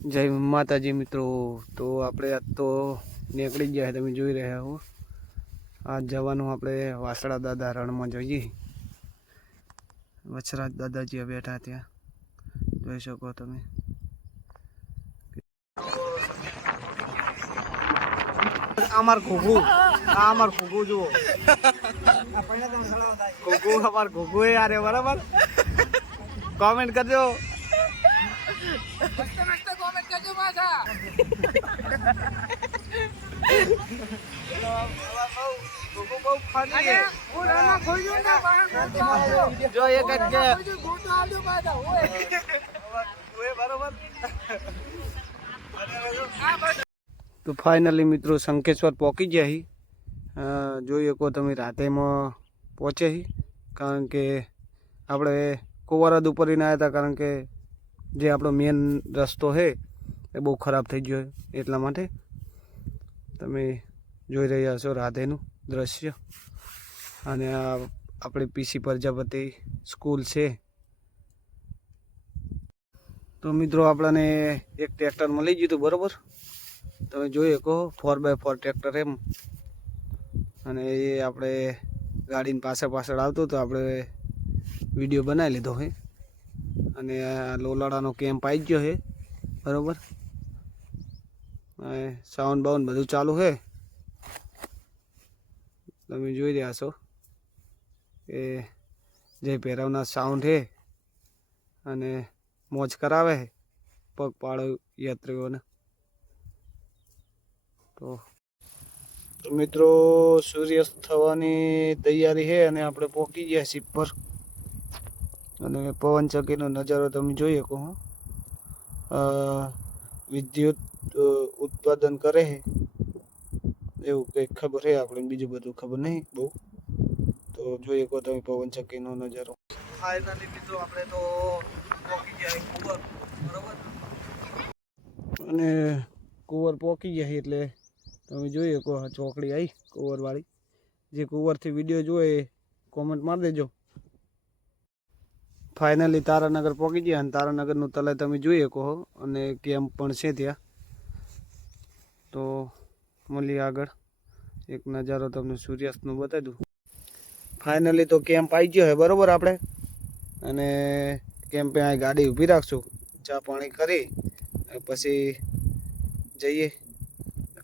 જય માતાજી મિત્રો। તો આપણે આજ તો નીકળી ગયા તમે જોઈ રહ્યા હો। આજ જવાનું આપણે વાસડા દાદા રણમાં જોઈએ। વછરાજ દાદાજી બેઠા ત્યાં જોઈ શકો તમે। અમાર ઘોઘુ અમાર ઘોઘુ જુઓ ઘોઘુ અમાર ઘોઘુ યાર બરાબર कमेंट करजो जो ये करके तो फाइनली मित्रों शंकेश्वर पहुंची गया ही જોઈએ કો તમે રાતેમાં પહોંચે ही कारण के આપણે કુવારદ ઉપર ના આવ્યા હતા કારણ કે જે આપણો મેન રસ્તો છે એ બહુ ખરાબ થઈ ગયો એટલા માટે તમે જોઈ રહ્યા છો રાધેનું દ્રશ્ય અને આ આપણી પીસી પ્રજાપતિ સ્કૂલ છે। તો મિત્રો આપણને એક ટ્રેક્ટર મળી ગયું હતું બરાબર તમે જોઈ શકો 4x4 ટ્રેક્ટર એમ અને એ આપણે ગાડીની પાછળ આવતું તો આપણે વિડીયો બનાવી લીધો છે અને આ લોલાડાનો કેમ્પ આવી ગયો છે બરાબર સાઉન્ડ બાઉન્ડ બધું ચાલુ છે તમે જોઈ રહ્યા છો કે જે પહેરાવના સાઉન્ડ છે અને મોજ કરાવે છે પગપાળો યાત્રીઓને। તો મિત્રો સૂર્યાસ્ત થવાની તૈયારી છે અને આપણે પહોંચી ગયા શિપ પર અને પવન ચક્કીનો નજારો તમે જોઈ શકો વિદ્યુત ઉત્પાદન કરે છે એવું કંઈક ખબર છે આપણે બીજું બધું ખબર નહીં બહુ તો જોઈ શકો તમે પવન ચક્કીનો નજારો। ફાઇનલી મિત્રો આપણે તો પહોંચી ગયા કુંવર બરાબર અને કુંવર પહોંચી ગયા એટલે તમે જોઈ શકો ચોકડી આવી કુંવરવાળી જે કુંવરથી વિડીયો જોવે કોમેન્ટ મારી દેજો। ફાઇનલી તારાનગર પહોંચી ગયા અને તારાનગરનું તલે તમે જોઈ શકો અને કેમ્પ પણ છે ત્યાં તો મળીએ આગળ એક નજારો તમને સૂર્યાસ્તનું બતાવી દઉં। ફાઇનલી તો કેમ્પ આવી ગયો છે બરાબર આપણે અને કેમ્પે અહીં ગાડી ઊભી રાખશું ચા પાણી કરી પછી જઈએ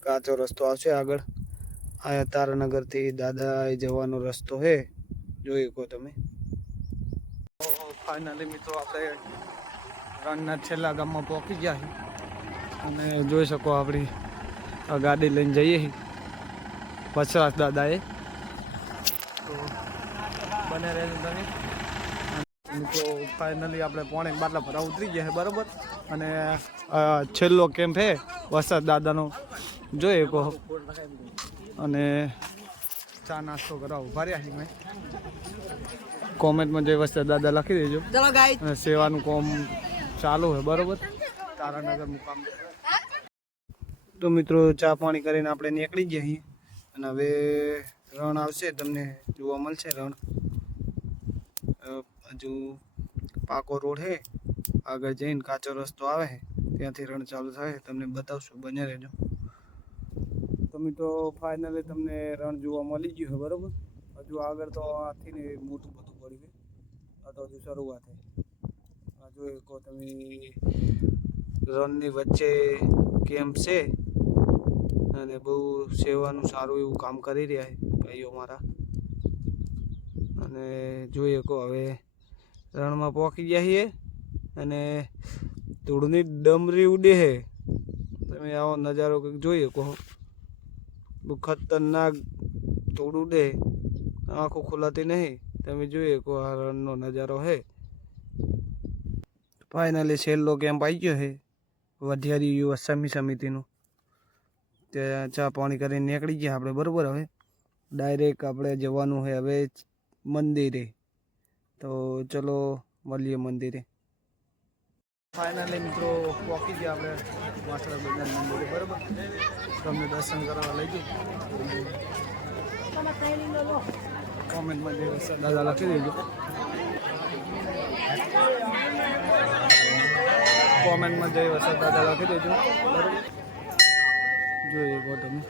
કાચો રસ્તો આવશે આગળ આ તારાનગરથી દાદા જવાનો રસ્તો છે જોઈ શકો તમે। ફાઇનલી મિત્રો આપણે રણના છેલ્લા ગામમાં પહોંચી ગયા છીએ અને જોઈ શકો આપણી આ ગાડી લઈને જઈએ છીએ વછરાજ દાદાએ તો બને રહેજો તમે। મિત્રો ફાઇનલી આપણે પોણે બાટલા ભરા ઉતરી ગયા છે બરાબર અને છેલ્લો કેમ્પ છે વછરાજ દાદાનો જોઈ શકો અને ચા નાસ્તો કરવા ઉભા રહ્યા છીએ મેં કોમેન્ટમાં જે વસ્તુ દાદા લખી દેજો ચલો ગાઈસ અને સેવાનું કોમ ચાલુ છે બરોબર તારાનગર મુકામ। તો મિત્રો ચા પાણી કરીને આપણે નીકળી ગયા છીએ અને હવે રણ આવશે તમને જોવા મળશે રણ હજુ પાકો રોડ છે આગળ જઈને કાચો રસ્તો આવે ત્યાંથી રણ ચાલુ થાય તમને બતાવશું બને રહેજો। તો મિત્રો ફાઇનલી તમને રણ જોવા મળી ગયું છે બરાબર હજુ આગળ તો આથી ને મોટું બધું પડ્યું છે આ તો હજુ શરૂઆત છે આ જોઈ શકો તમે રણની વચ્ચે કેમ્પ છે અને બહુ સેવાનું સારું એવું કામ કરી રહ્યા છે ભાઈઓ મારા અને જોઈ શકો હવે રણમાં પહોંચી ગયા છીએ અને ધૂળની ડમરી ઉડે છે તમે આવો નજારો કંઈક જોઈ શકો બહુ ખતરનાક ધૂળ ઉડે આંખો ખુલાતી નહીં તમે જોઈ શકો આ રણનો નજારો છે। ફાઇનલી છેલ્લો કેમ્પ આવી ગયો છે વઢિયારી યુવા સમિતિનું ત્યાં ચા પાણી કરીને નીકળી ગયા આપણે બરાબર હવે ડાયરેક્ટ આપણે જવાનું છે હવે મંદિરે તો ચલો મળીએ મંદિરે। ફાઇનલી મિત્રો પહોંચી ગયા આપણે વાસણા બજાર મંદિરે બરાબર તમને દર્શન કરવા લઈ જઈએ કોમેન્ટમાં જે દાદા લખી દેજો। કોમેન્ટમાં જય વસંત દાદા લખી દેજો બરાબર. જોઈ શકો તમે.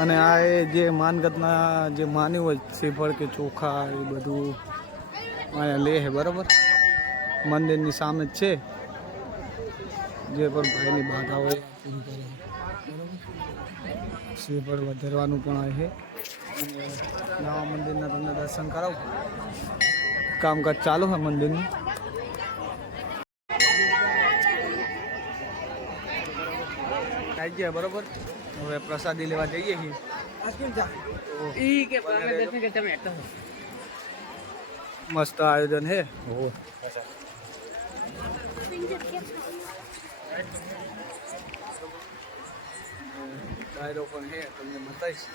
અને આ એ જે માનગતના જે માની હોય શ્રીફળ કે ચોખા એ બધું અહીંયા લે છે બરાબર. મંદિરની સામે જ છે. જે પણ ભાઈની બાધા હોય પૂરી કરે બરાબર. શ્રીફળ વધારવાનું પણ આવે છે. અને નવા મંદિરના તમને દર્શન કરાવું. કામકાજ ચાલુ છે મંદિરનું. આવી ગયા બરોબર. હવે પ્રસાદી લેવા જઈએ છીએ. મસ્ત આયોજન છે. ડાયરો પણ છે તમને બતાવીશ.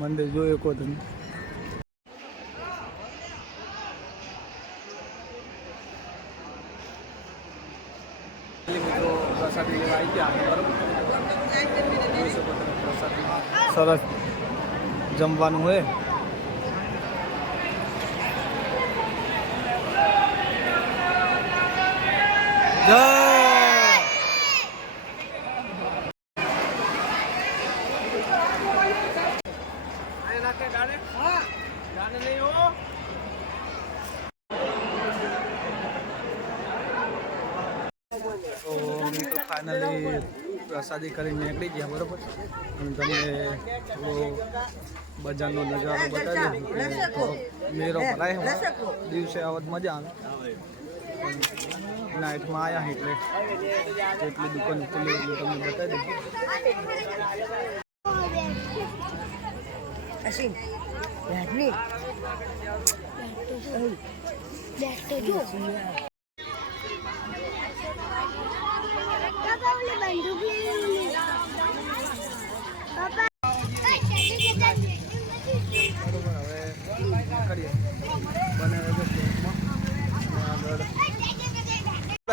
મંદિર જોયો કો તમે. મિત્રો પ્રસાદી લેવા આવી ગયા બરોબર. જોઈ શકો તમે પ્રસાદી સરસ જમવાનું હોય. જય તો મિત્રો ફાઇનલી પ્રસાદી કરીને નીકળી ગયા બરોબર. અને તમને થોડો બજારનો નજારો બતાવી કે મેરો ભરાય દિવસે આવત મજા આવે. નાઇટમાં આવ્યા એટલે જેટલી દુકાન ખુલી એટલી તમને બતાવી દઉં.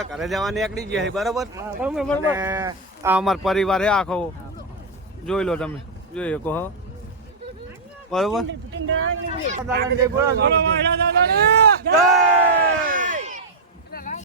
ઘરે જવા નીકળી ગયા બરાબર. આ અમારો પરિવાર છે આખો. જોઈ લો તમે. જોઈ શકો હો બરોબર.